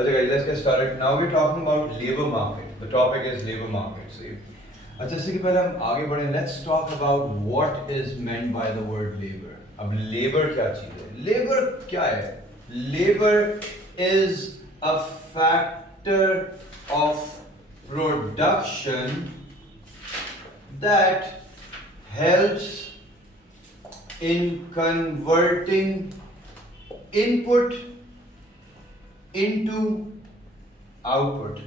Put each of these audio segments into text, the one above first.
Okay, guys, let's get started. Now we're talking about labor market. The topic is labor market. See, अच्छा इससे कि पहले हम आगे बढ़े, let's talk about what is meant by the word labor. अब labor क्या चीज़ है? Labor क्या है? Labor is a factor of production that helps in converting input into output.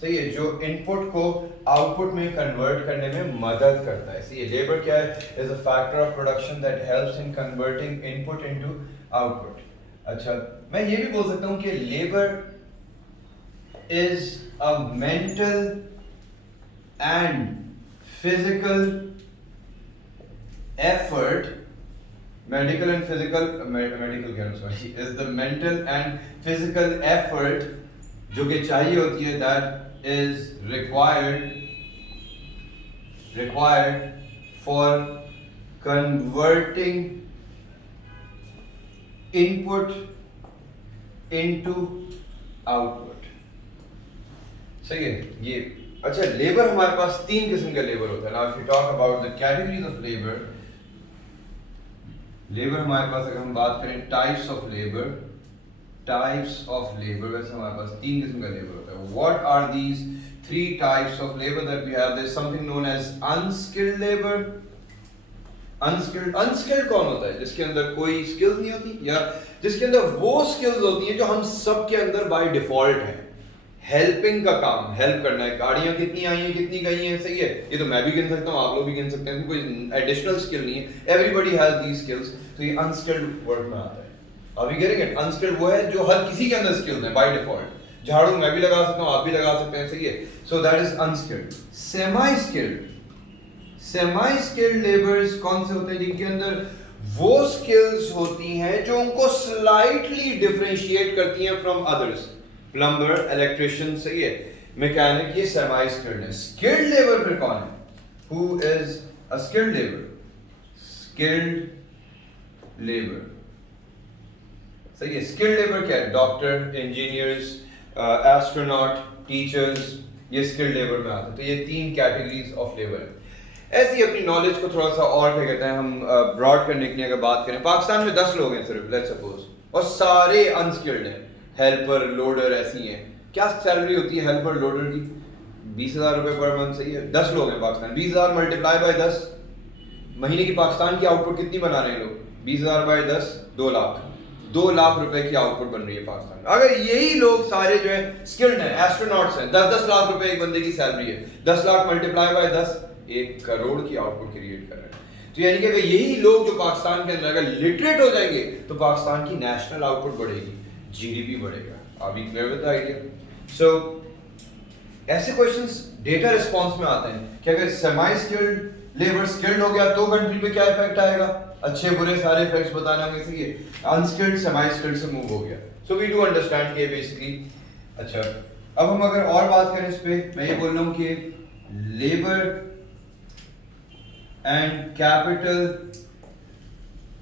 सही है, जो इनपुट को आउटपुट में कन्वर्ट करने में मदद करता है. सही है, लेबर क्या है? Is a factor of production that helps in converting input into output. अच्छा, मैं ये भी बोल सकता हूँ कि labour is a mental and physical effort. Medical and physical medical क्या sorry is the mental and physical effort जो कि चाहिए होती है, that is required for converting input into output. सही है ये. अच्छा, लेबर हमारे पास तीन किस्म का लेबर होता है. Now if you talk about the categories of labor, labour हमारे पास अगर हम बात करें टाइप्स ऑफ लेबर, वैसे हमारे पास तीन किस्म का लेबर होता है. What are these three types of labour that we have? There is something known as unskilled labour. Unskilled कौन होता है? जिसके अंदर कोई स्किल्स नहीं होती, या जिसके अंदर वो स्किल्स होती हैं जो हम सब के अंदर बाय डिफॉल्ट हैं. हेल्पिंग का काम, हेल्प करना है. गाड़ियां कितनी आई हैं, कितनी गई हैं, सही है, ये तो मैं भी गिन सकता हूँ, आप लोग भी गिन सकते हैं. कोई एडिशनल स्किल नहीं है. Everybody has these skills. तो ये अनस्किल्ड वर्ड में आता है. Are we getting it? Unskilled वो है जो हर किसी के अंदर स्किल्स हैं बाय डिफॉल्ट. झाड़ू मैं भी लगा सकता हूँ, आप भी लगा सकते हैं, सही है. So that is unskilled. Semi skilled labours कौन से होते हैं? जिनके अंदर वो स्किल्स होती हैं जो उनको स्लाइटली डिफरेंशिएट करती हैं फ्रॉम अदर्स. प्लम्बर, इलेक्ट्रिशियन, सही है, मैकेनिक, ये सेमी स्किल्ड है. स्किल्ड लेबर फिर कौन है? Who is a skilled labour? Skilled labour, सही है. स्किल्ड लेबर क्या है? डॉक्टर, इंजीनियर्स, एस्ट्रोनॉट, टीचर्स, ये स्किल्ड लेबर में आते हैं. तो ये तीन कैटेगरीज ऑफ लेबर है. ऐसे ही अपनी नॉलेज को थोड़ा सा और क्या कहते हैं हम ब्रॉड करने के लिए अगर बात करें, पाकिस्तान में 10 लोग हैं सिर्फ, लेट्स सपोज, और सारे अनस्किल्ड हैं. हेल्पर, लोडर, ऐसी हैं. क्या सैलरी होती है हेल्पर लोडर की? 20,000 रुपए पर मंथ, सही है. 10 लोग हैं पाकिस्तान, 20,000 मल्टीप्लाई बाय 10, महीने की पाकिस्तान की आउटपुट कितनी बना रहे हैं लोग? 20,000 बाय 10, 2 लाख. 2 लाख रुपए की आउटपुट बन रही है पाकिस्तान में. अगर यही लोग सारे जो है स्किल्ड हैं, एस्ट्रोनॉट्स हैं, 10-10 लाख रुपए एक बंदे की सैलरी है, 10 लाख मल्टीप्लाई बाय 10, 1 करोड़ की आउटपुट क्रिएट कर रहे हैं. तो यानी कि अगर यही लोग जो पाकिस्तान के अंदर अगर लिटरेट हो जाएंगे तो पाकिस्तान की नेशनल आउटपुट बढ़ेगी, जीडीपी बढ़ेगा. अभी क्लियर विद द आइडिया? सो ऐसे क्वेश्चंस डेटा रिस्पांस में आते हैं कि अगर सेमी स्किल्ड लेबर स्किल्ड हो गया तो कंट्री पे क्या इफेक्ट आएगा? अच्छे बुरे सारे इफेक्ट्स बताने होंगे. सही है, अनस्किल्ड सेमी स्किल्ड से मूव हो गया. सो वी डू अंडरस्टैंड के बेसिकली. अच्छा, अब हम अगर और बात करें इस पे, मैं ये बोल रहा हूँ कि labour and capital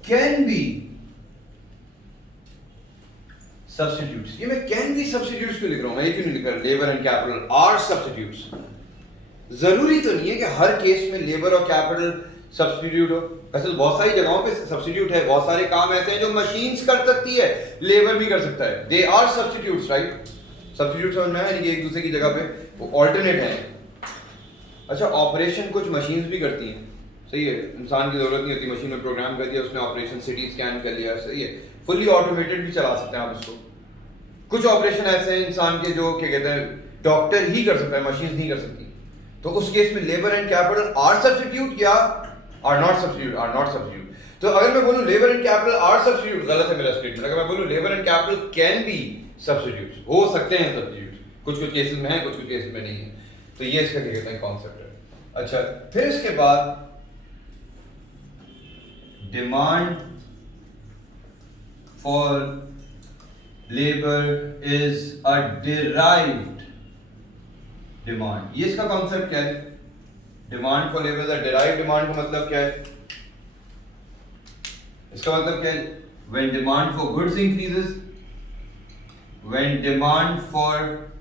can B substitutes. ये मैं कैन बी सब्स्टिट्यूट्स क्यों लिख रहा हूं? मैं ये क्यों नहीं लिख रहा labour and capital are substitutes? जरूरी तो नहीं है कि हर केस में लेबर और कैपिटल सब्स्टिट्यूट हो. वैसे तो बहुत सारी जगहों पे सब्स्टिट्यूट है. बहुत सारे काम ऐसे हैं जो मशीन्स कर सकती है, लेबर भी कर सकता है. They are substitutes, right? Substitute समझ में आया? यानी कि एक दूसरे की जगह पे वो ऑल्टरनेट है. अच्छा, ऑपरेशन कुछ मशीन्स भी करती हैं, सही है. इंसान की जरूरत नहीं होती, मशीन में प्रोग्राम कर दिया उसने, ऑपरेशन सिटी स्कैन कर लिया, सही है. फुल्ली ऑटोमेटेड भी चला सकते हैं आप इसको. कुछ ऑपरेशन ऐसे हैं इंसान के जो क्या कहते हैं डॉक्टर ही कर सकता है, मशीन नहीं कर सकती. तो उस केस में labour and capital are substitute या are not substitute? Are not substitute. तो अगर मैं बोलूं labour and capital are substitute, गलत है मेरा स्टेटमेंट. अगर मैं बोलूं labour and capital can be substitute, हो सकते हैं सब्स्टिट्यूट, कुछ कुछ केसेस में है, कुछ कुछ केसेस में नहीं है. तो ये इसका क्या कहते हैं कॉन्सेप्ट है. अच्छा, फिर इसके बाद demand for labour is a derived demand. ये इसका कॉन्सेप्ट क्या है? Demand for labour is a derived demand का मतलब क्या है? इसका मतलब क्या है? When demand for goods increases when demand for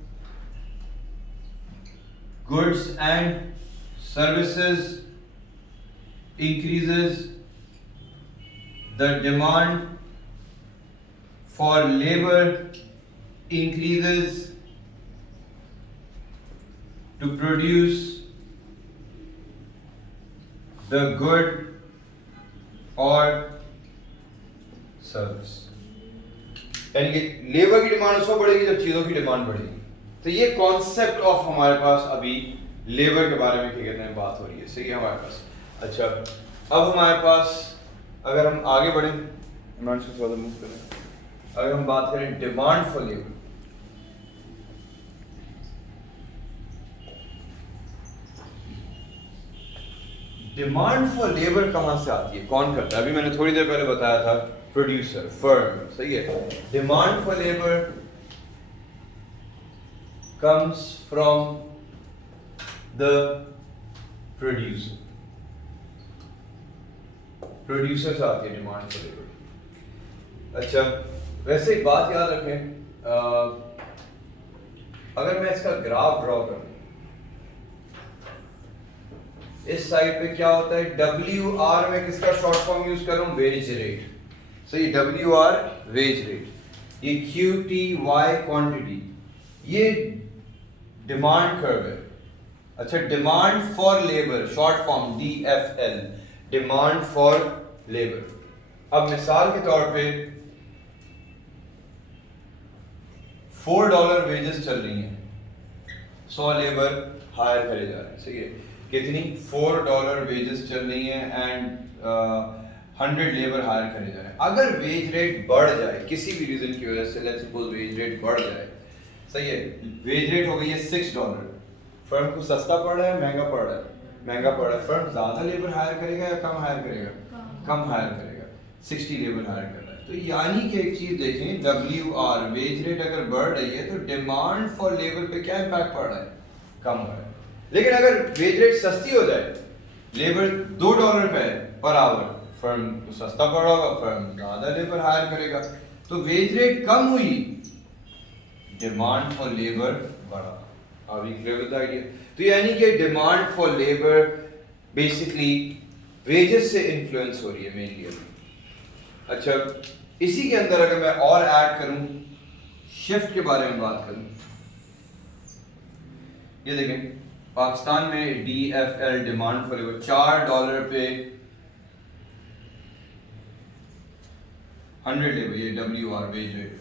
goods and services increases, the demand for labor increases to produce the good or service. यानी कि लेबर की डिमांड उसको बढ़ेगी जब चीजों की डिमांड बढ़ेगी। तो ये कॉन्सेप्ट ऑफ हमारे पास अभी लेबर के बारे में क्या कहते हैं बात हो रही है, सही है हमारे पास। अच्छा, अब हमारे पास अगर हम आगे बढ़ें, इमरान से थोड़ा मूव करें, अगर हम बात करें demand for labour, demand for labour कहां से आती है, कौन करता है? अभी मैंने थोड़ी देर पहले बताया था प्रोड्यूसर, फर्म, सही है। Demand for labour comes from the producer, producer से आती है डिमांड फॉर लेबर। अच्छा, वैसे एक बात याद रखें, अगर मैं इसका ग्राफ ड्रॉ करूं, इस साइड पे क्या होता है, WR में किसका शॉर्ट फॉर्म यूज कर रहा हूं, वेज रेट, सही, WR वेज रेट, ये QTY क्वांटिटी, ये डिमांड कर्व है। अच्छा, demand for labour short form DFL, demand for labour. अब मिसाल के तौर पे $4 वेजेस चल रही हैं, 100 लेबर हायर करे जा रहे हैं, सही है, कितनी, $4 वेजेस चल रही हैं एंड 100 लेबर हायर करे जा रहे हैं। अगर वेज रेट बढ़ जाए किसी भी रीजन की वजह से, लेट्स सपोज वेज रेट बढ़ जाए, सही है, वेज रेट हो गई है $6, फर्म को सस्ता पड़ रहा है, महंगा पड़ रहा है, महंगा पड़ रहा है, फर्म ज्यादा लेबर हायर करेगा या कम हायर करेगा, कम हायर करेगा, 60 लेबर हायर कर रहा है। तो यानी कि एक चीज देखें, WR वेज रेट अगर बढ़ रही है तो डिमांड फॉर लेबर पे क्या इम्पैक्ट पड़ रहा है, कम हो रहा है। लेकिन अगर वेज रेट सस्ती हो जाए, लेबर $2 पे पर आवर, फर्म को सस्ता पड़ रहा होगा, फर्म ज्यादा लेबर हायर करेगा, तो वेज रेट कम हुई, डिमांड फॉर लेबर बढ़ा। Are we clear with the idea? तो यानी कि demand for labour basically wages से इन्फ्लुएंस हो रही है मेनली अभी। अच्छा, इसी के अंदर अगर मैं और ऐड करूं, शिफ्ट के बारे में बात करूं, ये देखें, पाकिस्तान में DFL डिमांड फॉर लेबर $4 पे 100 लेबर, ये WR वेज रेट।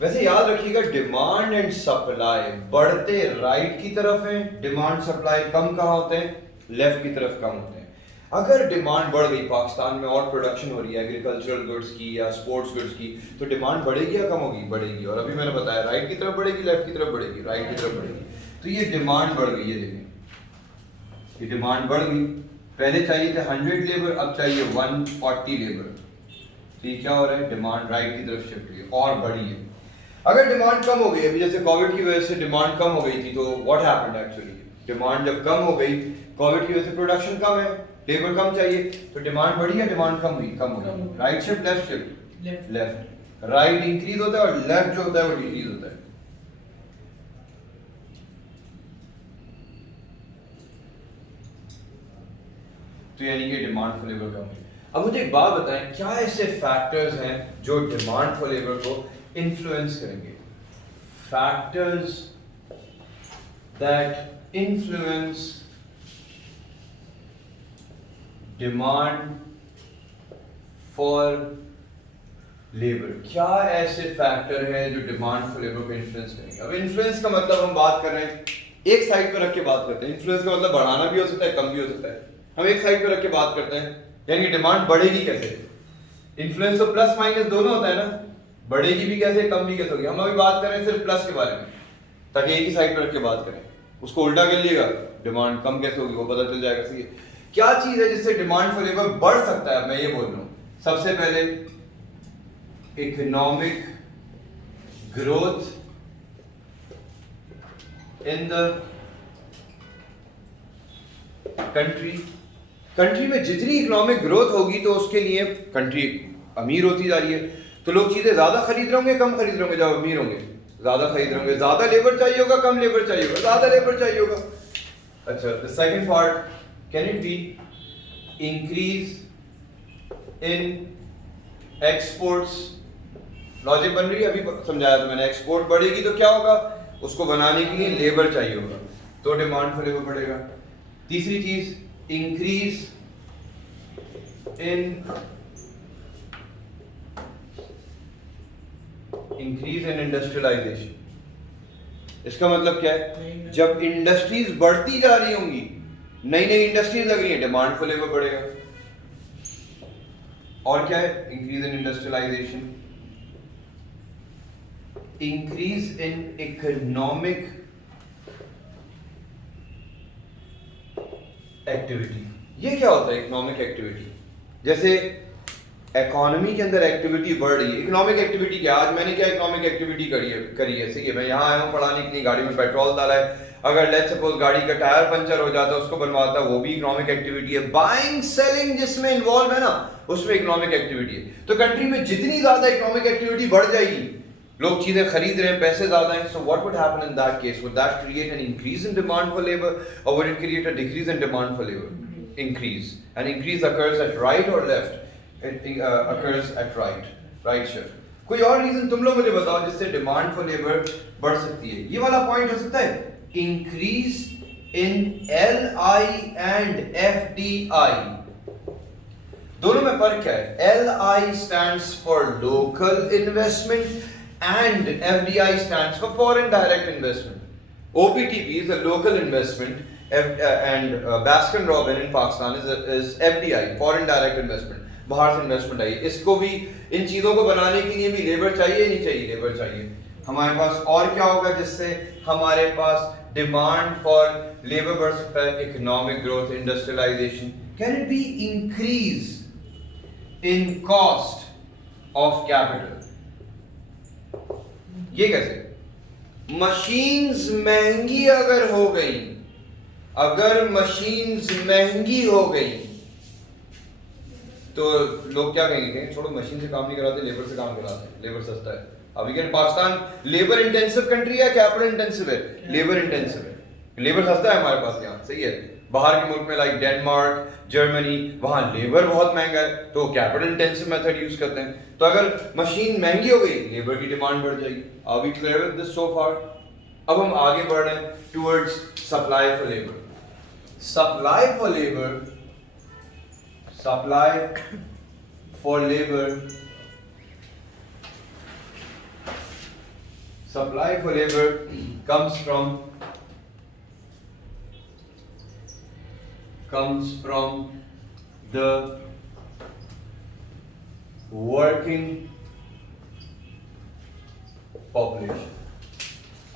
वैसे याद रखिएगा, डिमांड एंड सप्लाई बढ़ते राइट की तरफ है, डिमांड सप्लाई कम कहाँ होते हैं, लेफ्ट की तरफ कम होते हैं। अगर डिमांड बढ़ गई, पाकिस्तान में और प्रोडक्शन हो रही है एग्रीकल्चरल गुड्स की या स्पोर्ट्स गुड्स की, तो डिमांड बढ़ेगी या कम होगी, बढ़ेगी। और अभी मैंने बताया राइट की तरफ बढ़ेगी, लेफ्ट की तरफ बढ़ेगी, राइट की तरफ बढ़ेगी। तो ये डिमांड बढ़ गई है, देखें, ये डिमांड बढ़ गई, पहले चाहिए थे 100 लेबर, अब चाहिए 140 लेबर। तो ये क्या हो रहा है, डिमांड राइट की तरफ शिफ्ट हुई है और बढ़ी है। अगर डिमांड कम हो गई, अभी जैसे कोविड की वजह से डिमांड कम हो गई थी, तो व्हाट हैपेंड एक्चुअली, डिमांड जब कम हो गई, कोविड की वजह से प्रोडक्शन कम है, लेबर कम चाहिए, तो डिमांड बढ़ी या डिमांड कम हुई, कम हो गई। Right shift, left shift, left, right increase होता है और लेफ्ट जो होता है वो डिक्रीज होता है। तो यानी कि डिमांड फॉर लेबर कम हुई। अब मुझे एक बात बताएं, क्या ऐसे फैक्टर्स हैं जो डिमांड फॉर लेबर को इन्फ्लुएंस करेंगे? Factors that influence demand for labour, क्या ऐसे फैक्टर हैं जो डिमांड फॉर लेबर को इन्फ्लुएंस करेंगे? अब इन्फ्लुएंस का मतलब हम बात कर रहे हैं, एक साइड पर रख के बात करते हैं। इन्फ्लुएंस का मतलब बढ़ाना भी हो सकता है, कम भी हो सकता है। हम एक साइड पर रख के बात करते हैं, यानी कि डिमांड बढ़ेगी कैसे। इन्फ्लुएंस तो प्लस माइनस दोनों होता है ना, बढ़ेगी भी कैसे, कम भी कैसे होगी। हम अभी बात कर रहे हैं सिर्फ प्लस के बारे में, ताकि एक ही साइड पर रख के बात करें। उसको उल्टा कर लिएगा, डिमांड कम कैसे होगी वो पता चल जाएगा। सही है, क्या चीज है जिससे डिमांड फॉर लेबर बढ़ सकता है? मैं ये बोल रहा हूं, सबसे पहले economic growth in the country में जितनी इकोनॉमिक ग्रोथ होगी तो उसके लिए कंट्री अमीर होती जा रही है, तो लोग चीजें ज्यादा खरीद रहे होंगे कम खरीद रहे होंगे, जब अमीर होंगे ज्यादा खरीद रहे होंगे, ज्यादा लेबर चाहिए होगा कम लेबर चाहिए होगा, ज्यादा लेबर चाहिए होगा। अच्छा, the second part, can it be increase in exports. Logic बन रही है, अभी समझाया था मैंने, एक्सपोर्ट बढ़ेगी तो क्या होगा, उसको बनाने के लिए लेबर चाहिए होगा, तो डिमांड फॉर लेबर बढ़ेगा। तीसरी चीज, इंक्रीज इन इंडस्ट्रियलाइजेशन। इसका मतलब क्या है, जब इंडस्ट्रीज बढ़ती जा रही होंगी, नई नई इंडस्ट्रीज लग रही है, डिमांड फॉर लेबर बढ़ेगा। और क्या है, increase in industrialisation, increase in economic activity. ये क्या होता है इकोनॉमिक एक्टिविटी? जैसे इकोनॉमी के अंदर एक्टिविटी बढ़ रही है, इकोनॉमिक एक्टिविटी क्या, आज मैंने क्या इकोनॉमिक एक्टिविटी करी है सही है, मैं यहाँ आया हूँ पढ़ाने के लिए, गाड़ी में पेट्रोल डाला है, अगर लेट्स सपोज गाड़ी का टायर पंचर हो जाता है, उसको बनवाता, वो भी इकोनॉमिक एक्टिविटी है। बाइंग सेलिंग जिसमें इन्वॉल्व है ना, उसमें इकोनॉमिक एक्टिविटी है। तो कंट्री में जितनी ज्यादा इकोनॉमिक एक्टिविटी बढ़ जाएगी, लोग चीजें खरीद रहे हैं, पैसे ज्यादा हैं, so what would happen in that case? Would that create an increase in demand for labour और would it create a decrease in demand for labour? Increase. And increase occurs at right or left? It occurs at right shift. कोई और reason तुम लोग मुझे बताओ जिससे demand for labour बढ़ सकती है? ये वाला पॉइंट हो सकता है, increase in LI and FDI। दोनों में फर्क क्या है? LI stands for local investment and FDI stands for foreign direct investment. OPTP is a local investment and Baskin Robbins in Pakistan is FDI, foreign direct investment, बाहर से investment आई। इसको भी, इन चीजों को बनाने के लिए भी लेबर चाहिए नहीं चाहिए? लेबर चाहिए। हमारे पास और क्या होगा जिससे हमारे पास डिमांड फॉर लेबर बढ़ सकता है? Economic growth, industrialisation. Can it be increase in cost of capital? ये कैसे? मशीन्स महंगी अगर हो गई, अगर मशीन्स महंगी हो गई तो लोग क्या कहेंगे? छोड़ो, मशीन से काम नहीं कराते, लेबर से काम कराते हैं, लेबर सस्ता है। अभी क्या पाकिस्तान लेबर इंटेंसिव कंट्री है, कैपिटल इंटेंसिव है? लेबर इंटेंसिव है, लेबर सस्ता है हमारे पास यहाँ, सही है। बाहर के मुल्क में लाइक डेनमार्क, जर्मनी, वहां लेबर बहुत महंगा है, तो कैपिटल इंटेंसिव मेथड यूज करते हैं। तो अगर मशीन महंगी हो गई, लेबर की डिमांड बढ़ जाएगी। Are we clear with this so far? अब हम आगे बढ़ रहे हैं towards supply for labour. Supply for labor comes from the working population।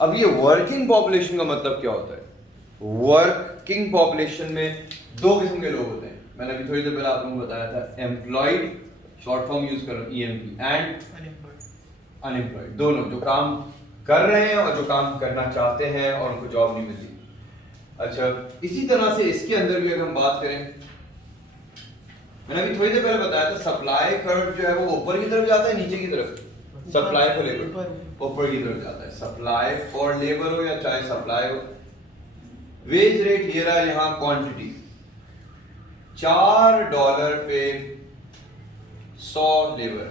अब ये वर्किंग पॉपुलेशन का मतलब क्या होता है? वर्किंग पॉपुलेशन में दो किस्म के लोग होते हैं, मैंने अभी थोड़ी देर पहले आप लोगों को बताया था। एम्प्लॉयड, शॉर्ट फॉर्म यूज कर रहा हूं EMP, एंड अनएम्प्लॉयड। दो लोग जो काम कर रहे हैं और जो काम करना चाहते हैं और उनको जॉब नहीं मिलती। अच्छा, इसी तरह से इसके अंदर भी अगर हम बात करें, मैंने अभी थोड़ी देर पहले बताया था सप्लाई कर्व जो है वो ऊपर की तरफ जाता है नीचे की तरफ? सप्लाई फॉर लेबर ऊपर की तरफ जाता है। सप्लाई फॉर लेबर हो या चाहे सप्लाई हो, वेज रेट ये रहा यहां, क्वांटिटी $4 पे 100 लेबर।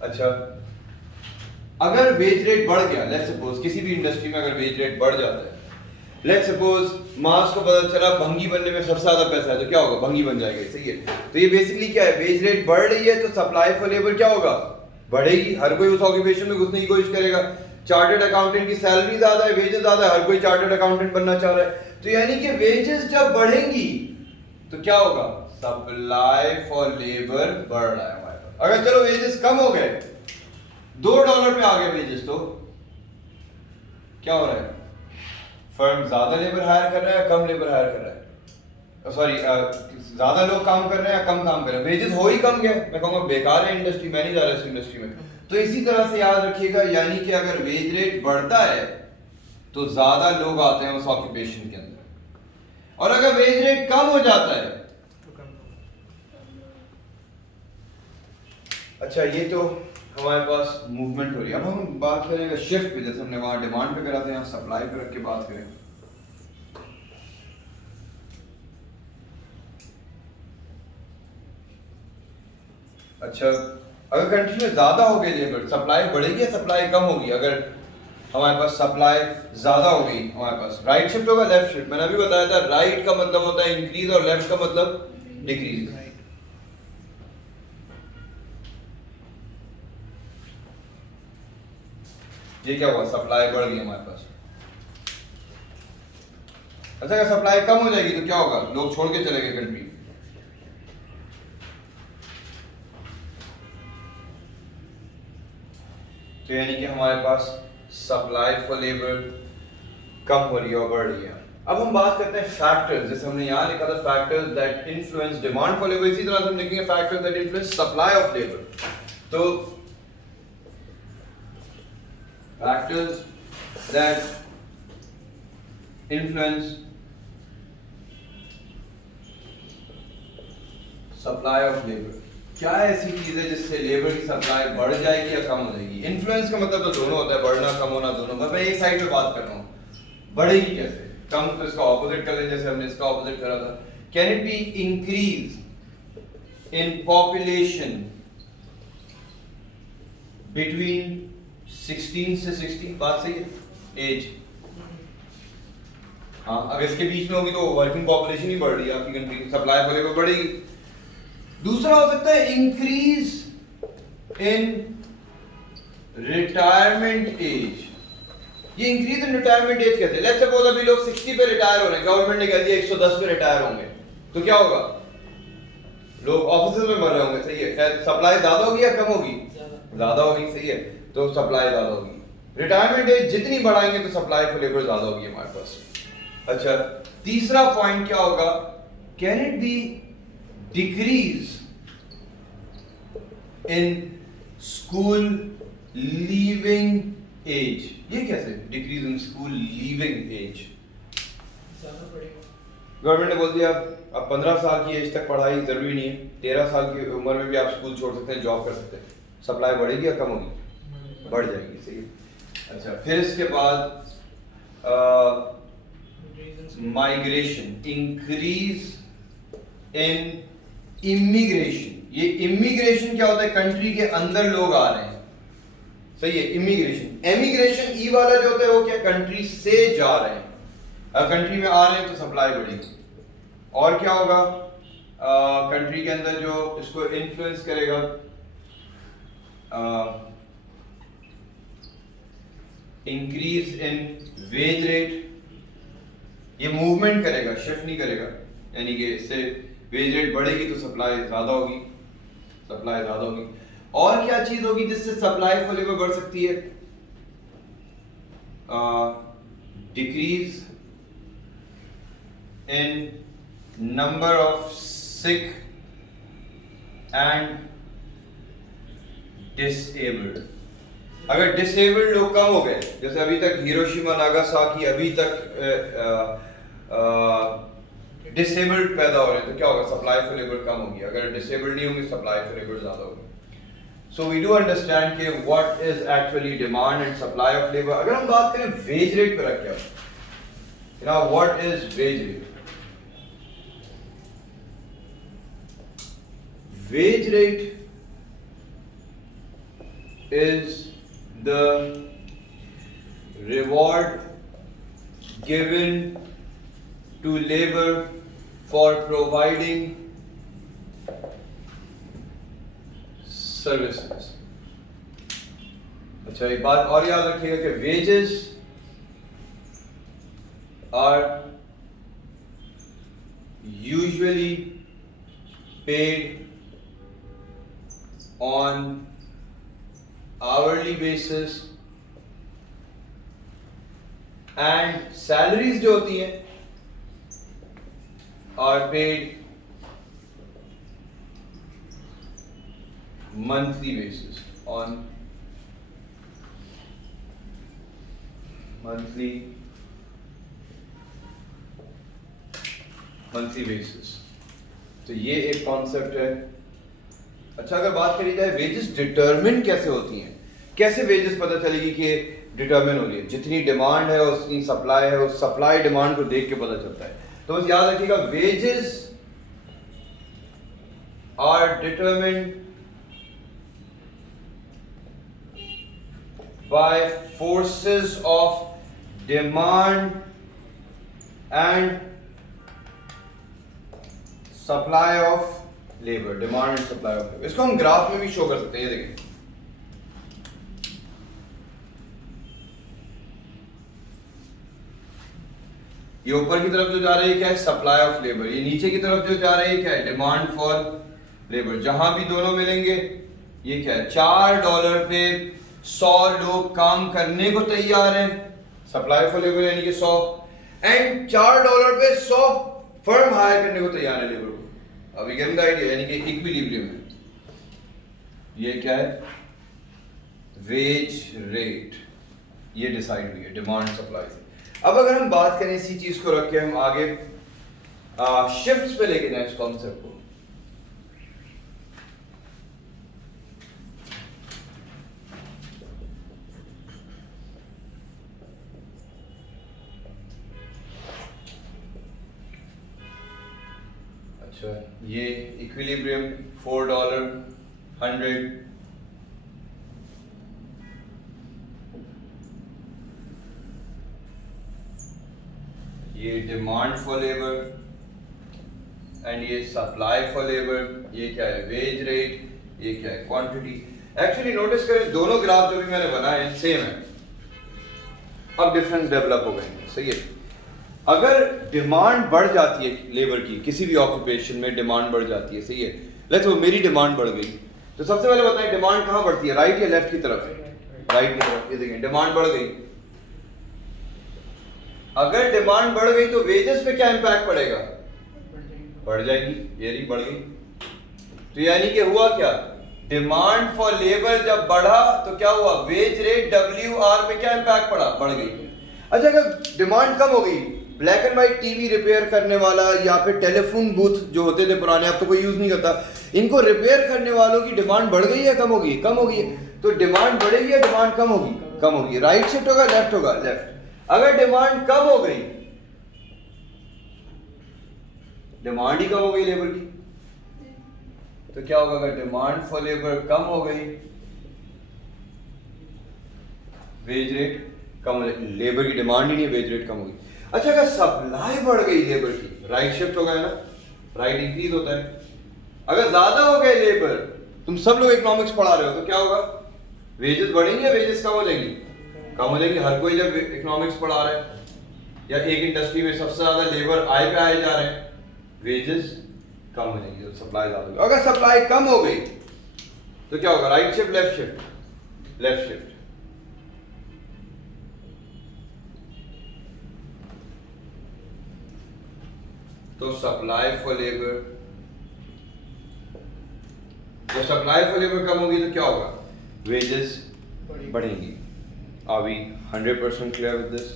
अच्छा, अगर वेज रेट बढ़ गया, लेट्स सपोज किसी भी इंडस्ट्री में अगर वेज रेट बढ़ जाता है, लेट्स सपोज मास को पता चला भंगी बनने में सबसे ज्यादा पैसा है, तो क्या होगा? भंगी बन जाएगी, सही है। तो ये बेसिकली क्या है, वेज रेट बढ़ रही है तो सप्लाई फॉर लेबर क्या होगा? बढ़ेगी। हर कोई उस ऑक्यूपेशन में घुसने की कोशिश करेगा। चार्टर्ड अकाउंटेंट की सैलरी ज्यादा है, वेजेस ज्यादा है, हर कोई चार्टर्ड अकाउंटेंट बनना चाह रहा है। तो यानी कि वेजेस जब बढ़ेंगी तो क्या होगा? सप्लाई फॉर लेबर बढ़ रहा है हमारे पास। अगर चलो वेजेस कम हो गए, $2 पे आ गए वेजेस, तो क्या हो रहा है? फर्म ज्यादा लेबर हायर कर रहा है, कम लेबर हायर कर रहा है, सॉरी ज्यादा लोग काम कर रहे हैं या कम काम कर रहे हैं? वेजेस हो ही कम गए, मैं कहूंगा बेकार है इंडस्ट्री, मैं नहीं जा रहा इस इंडस्ट्री में। तो इसी तरह से याद रखिएगा, यानी कि अगर वेज रेट बढ़ता है तो ज्यादा लोग आते हैं उस ऑक्यूपेशन के अंदर, और अगर वेज रेट कम हो जाता है अच्छा, ये तो हमारे पास मूवमेंट हो रही है। अब हम बात करेंगे शिफ्ट पे, जैसे हमने वहाँ डिमांड पे करा था, यहाँ सप्लाई पे रख के बात करें। अच्छा, अगर कंट्री में ज्यादा हो गई लेबर, सप्लाई बढ़ेगी या सप्लाई कम होगी? अगर हमारे पास सप्लाई ज्यादा हो गई, हमारे पास राइट शिफ्ट होगा लेफ्ट शिफ्ट? मैंने अभी बताया था राइट का मतलब होता है इंक्रीज और लेफ्ट का मतलब डिक्रीज। ये क्या हुआ? सप्लाई बढ़ गई हमारे पास। अच्छा, अगर सप्लाई कम हो जाएगी तो क्या होगा? लोग छोड़ के चले गए कंट्री। तो यानी कि हमारे पास सप्लाई फॉर लेबर कम हो रही है और बढ़ रही है। अब हम बात करते हैं फैक्टर्स, जैसे हमने यहाँ लिखा था factors that influence demand for labour, इसी तरह हम लिखेंगे factors that influence supply of labour. तो factors that influence supply of labour, क्या ऐसी चीज है जिससे लेबर की सप्लाई बढ़ जाएगी या कम हो जाएगी? इन्फ्लुएंस का मतलब तो दोनों होता है, बढ़ना कम होना दोनों। मैं एक साइड पे बात कर रहा हूँ, बढ़ेगी कैसे? कम तो इसका ऑपोजिट कर लें, जैसे हमने इसका ऑपोजिट करा था। Can it be increase in population between 16 से 60? बात सही है, एज। हाँ, अगर इसके बीच में होगी तो वर्किंग पॉपुलेशन ही बढ़ रही है आपकी कंट्री की, सप्लाई फॉर लेबर बढ़ेगी। दूसरा हो सकता है इंक्रीज इन रिटायरमेंट एज। ये इंक्रीज इन रिटायरमेंट एज कहते हैं। लेट्स सपोज अभी लोग 60 पे रिटायर हो रहे हैं, गवर्नमेंट ने कह दिया 110 पे रिटायर होंगे, तो क्या होगा? लोग ऑफिस में मर रहे होंगे, सही है। खैर, सप्लाई ज्यादा होगी या कम होगी? ज्यादा होगी, सही है। तो सप्लाई ज्यादा होगी। रिटायरमेंट एज जितनी बढ़ाएंगे तो सप्लाई फॉर लेबर ज्यादा होगी हमारे पास। अच्छा, तीसरा पॉइंट क्या होगा? Can it be decrease in school leaving age? ये कैसे decrease in school leaving age? Government ने बोल दिया अब 15 साल की एज तक पढ़ाई जरूरी नहीं है, 13 साल की उम्र में भी आप स्कूल छोड़ सकते हैं, जॉब कर सकते हैं। सप्लाई बढ़ेगी या कम होगी? बढ़ जाएगी, सही है। अच्छा, फिर इसके बाद माइग्रेशन, इंक्रीज इन इमिग्रेशन। ये इमिग्रेशन क्या होता है? कंट्री के अंदर लोग आ रहे हैं, सही है। इमिग्रेशन, एमिग्रेशन ई वाला जो होता है वो क्या? कंट्री से जा रहे हैं। अगर कंट्री में आ रहे हैं तो सप्लाई बढ़ेगी। और क्या होगा? कंट्री के अंदर जो इसको इन्फ्लुएंस करेगा, इंक्रीज इन वेज रेट। ये मूवमेंट करेगा, शिफ्ट नहीं करेगा। यानी कि इससे वेज रेट बढ़ेगी तो सप्लाई ज्यादा होगी, सप्लाई ज्यादा होगी। और क्या चीज होगी जिससे सप्लाई फॉर लेबर बढ़ सकती है? Decrease in number of sick and disabled. अगर डिसेबल्ड लोग कम हो गए, जैसे अभी तक हिरोशिमा नागासाकी अभी तक डिसेबल्ड पैदा हो रहे हैं, तो क्या होगा? सप्लाई फॉर लेबर कम होगी। अगर डिसेबल्ड नहीं होंगे, सप्लाई फॉर लेबर ज्यादा होगी। So we do understand कि what is actually demand and supply of labor। अगर हम बात करें वेज रेट पर क्या, now what is wage rate? Wage rate is the reward given to labor for providing services. अच्छा, एक बात और याद रखिएगा कि wages are usually paid on hourly basis and salaries जो होती हैं are paid monthly basis, on monthly basis। तो ये एक कॉन्सेप्ट है अच्छा, अगर बात करी जाए वेजेस डिटरमिन कैसे होती हैं, कैसे वेजेस पता चलेगी कि डिटरमिन हो रही है? जितनी डिमांड है उसकी सप्लाई है, उस सप्लाई डिमांड को देख के पता चलता है। तो बस याद रखिएगा, wages are determined by forces of demand and supply of labour. Demand and supply of labour, इसको हम ग्राफ में भी शो कर सकते हैं। ये देखिए, ये ऊपर की तरफ जो जा रही है क्या है? Supply of labour. ये नीचे की तरफ जो जा रही है क्या है? Demand for labour. जहां भी दोनों मिलेंगे ये क्या है? $4 पे 100 लोग काम करने को तैयार हैं, सप्लाई फॉर लेबर यानी कि 100, एंड $4 पे 100 फर्म हायर करने को तैयार है लेबर को। अभी गेम का आइडिया यानी कि इक्विलिब्रियम है। ये क्या है? वेज रेट, ये डिसाइड हुई है डिमांड सप्लाई से। अब अगर हम बात करें इसी चीज को रख के हम आगे शिफ्ट्स पे लेके जाए इस कॉन्सेप्ट को। अच्छा, ये इक्विलिब्रियम $4 100, ये डिमांड फॉर लेबर एंड ये सप्लाई फॉर लेबर। ये क्या है? Wage rate. ये क्या है? क्वांटिटी। एक्चुअली नोटिस करें, दोनों ग्राफ जो भी मैंने बनाए हैं सेम है, अब डिफरेंस डेवलप हो गए। सही है, अगर डिमांड बढ़ जाती है लेबर की, किसी भी ऑक्यूपेशन में डिमांड बढ़ जाती है, सही है, लेट्स सपोज मेरी डिमांड बढ़ गई, तो सबसे पहले बताएं डिमांड कहाँ बढ़ती है? राइट या लेफ्ट की तरफ? राइट की तरफ। ये देखें, डिमांड बढ़ गई। अगर डिमांड बढ़ गई तो वेजेस पे क्या इंपैक्ट पड़ेगा? बढ़ जाएगी। ये रही, बढ़ गई। तो यानी कि हुआ क्या? डिमांड फॉर लेबर जब बढ़ा तो क्या हुआ? वेज रेट WR पे क्या इंपैक्ट पड़ा? बढ़ गई। अच्छा, अगर डिमांड कम हो गई, black and white TV repair करने वाला या फिर टेलीफोन बूथ जो होते थे पुराने, अब तो कोई यूज नहीं करता, इनको रिपेयर करने वालों की डिमांड बढ़ गई या कम होगी? कम होगी। तो डिमांड बढ़ेगी या डिमांड कम होगी? कम होगी। राइट शिफ्ट होगा, लेफ्ट होगा? लेफ्ट। अगर डिमांड कम हो गई, डिमांड ही कम हो गई लेबर की, तो क्या होगा? अगर डिमांड फॉर लेबर कम हो गई, वेज रेट कम हो जाएगी। लेबर की डिमांड ही नहीं, वेज रेट कम होगी। अच्छा, अगर सप्लाई बढ़ गई लेबर की, राइट शिफ्ट हो गया ना, राइट इंक्रीज होता है। अगर ज्यादा हो गए लेबर, तुम सब लोग इकोनॉमिक्स पढ़ा रहे हो, तो क्या होगा? वेजेस बढ़ेंगे या वेजेस कम हो जाएंगी? कम हो जाएंगे। हर कोई जब इकोनॉमिक्स पढ़ा रहा है या एक इंडस्ट्री में सबसे ज्यादा लेबर आए पे आए जा रहे हैं, वेजेस कम हो जाएंगी, तो सप्लाई ज्यादा होगी। अगर सप्लाई कम हो गई तो क्या होगा? Right shift, left shift? Left shift. तो सप्लाई फॉर लेबर, जब सप्लाई फॉर लेबर कम होगी तो क्या होगा? वेजेस बढ़ेंगी। Are we 100% clear with this?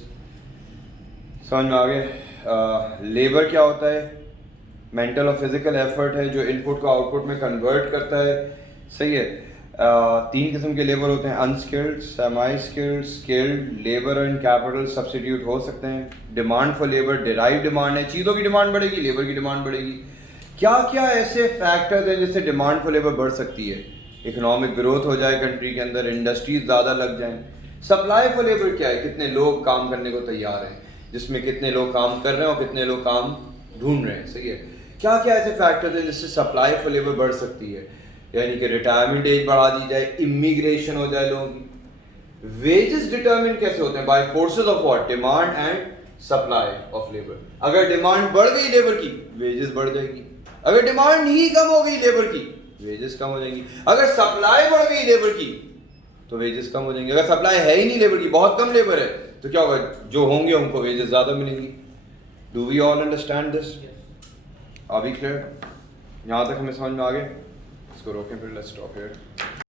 समझ में आ गया? लेबर क्या होता है? मेंटल और फिजिकल एफर्ट है जो इनपुट को आउटपुट में कन्वर्ट करता है। सही है। तीन किस्म के लेबर होते हैं, unskilled, semi skilled, skilled. Labour and capital substitute हो सकते हैं। Demand for labour derive demand है, चीज़ों की डिमांड बढ़ेगी, लेबर की डिमांड बढ़ेगी। क्या क्या ऐसे फैक्टर्स हैं जिससे डिमांड फॉर लेबर बढ़ सकती है? इकोनॉमिक ग्रोथ हो जाए कंट्री के अंदर, इंडस्ट्रीज ज़्यादा लग जाएं। सप्लाई फॉर लेबर क्या है? कितने लोग काम करने को तैयार हैं, जिसमें कितने लोग काम कर रहे हैं और कितने लोग काम ढूंढ रहे हैं। सही है। क्या क्या ऐसे फैक्टर्स हैं जिससे सप्लाई फॉर लेबर बढ़ सकती है? यानी कि रिटायरमेंट एज बढ़ा दी जाए, इमिग्रेशन हो जाए लोगों की। वेजेस डिटरमिन कैसे होते हैं? By forces of what? Demand and supply of labour. अगर डिमांड बढ़ गई लेबर की, वेजेस बढ़ जाएगी। अगर डिमांड ही कम हो गई लेबर की, वेजेस कम हो जाएंगी। अगर सप्लाई बढ़ गई लेबर की तो वेजेस कम हो जाएंगे। अगर सप्लाई है ही नहीं लेबर की, बहुत कम लेबर है, तो क्या होगा? जो होंगे उनको वेजेस ज्यादा मिलेंगी। Do we all understand this? अभी क्लियर? यहाँ तक हमें समझ में आ गया? इसको रोकें, फिर लेट्स स्टॉप हियर।